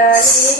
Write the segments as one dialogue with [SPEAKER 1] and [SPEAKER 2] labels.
[SPEAKER 1] 你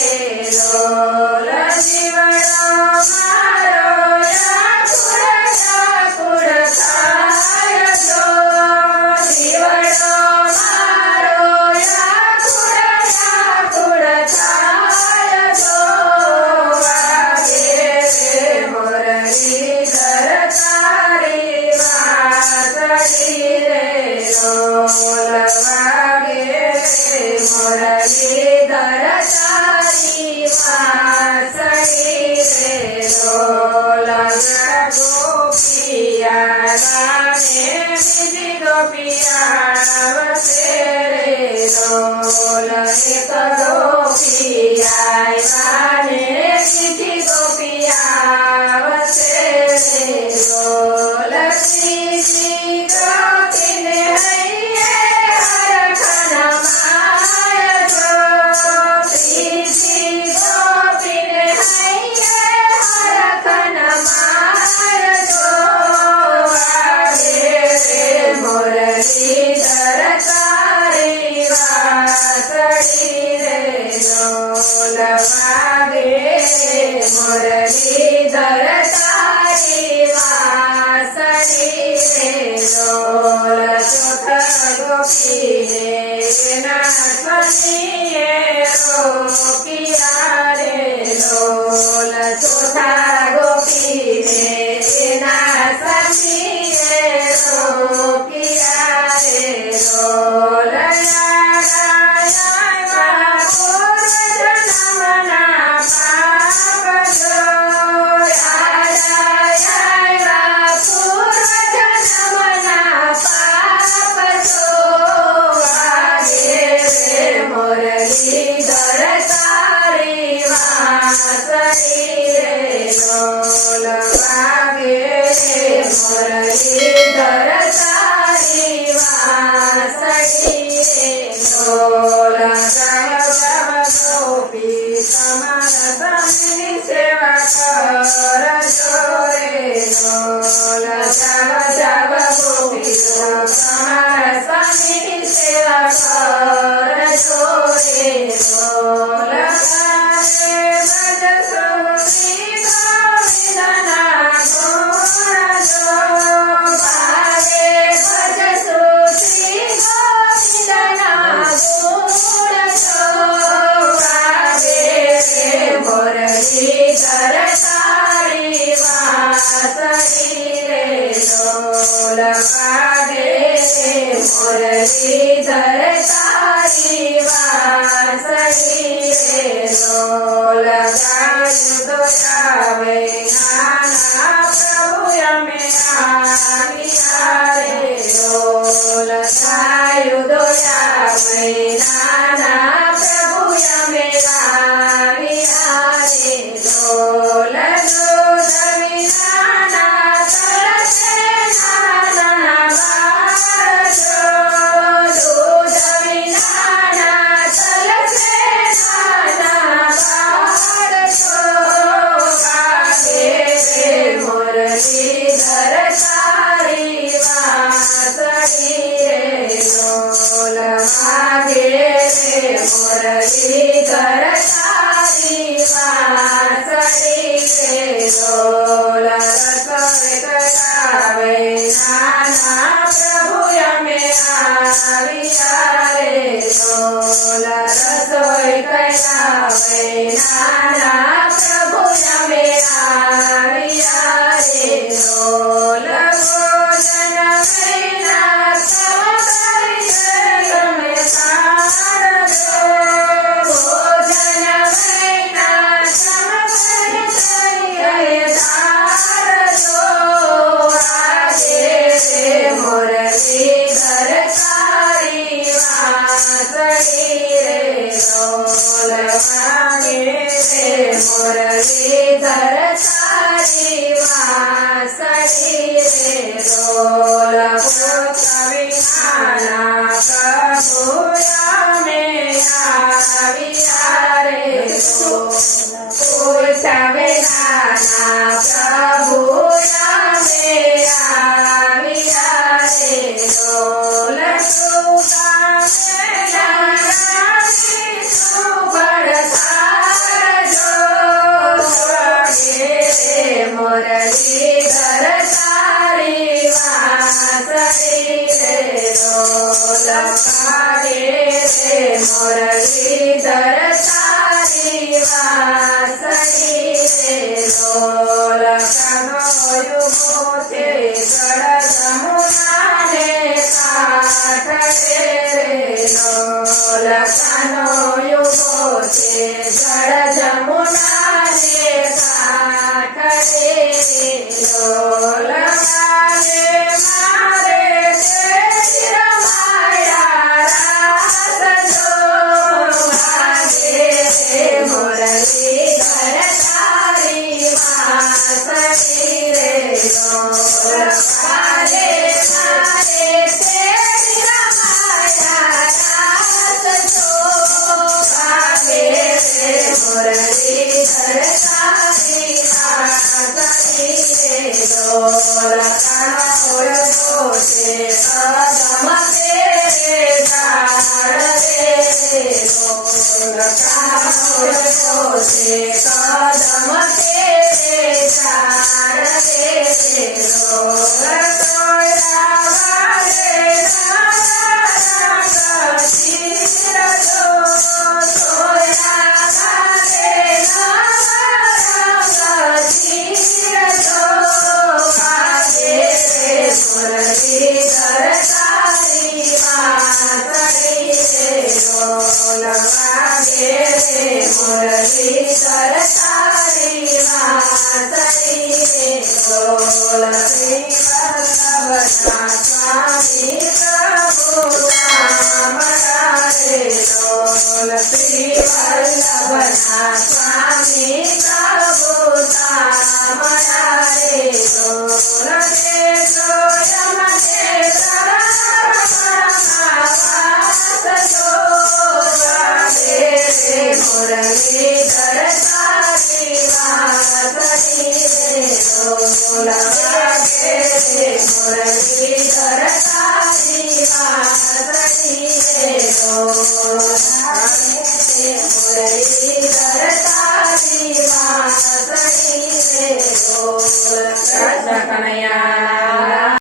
[SPEAKER 1] Hare Krishna, sola. કરતા દેવા સરી રે રોલ લખારે રે મુરલીધર તારી વાસરી રે લોલ કનોયુ મોતે જળ જમુનાને કાઠરે રે લોલ કનોયુ મોતે જળ જમુનાને કાઠરે રે લોલ sola Hola, que se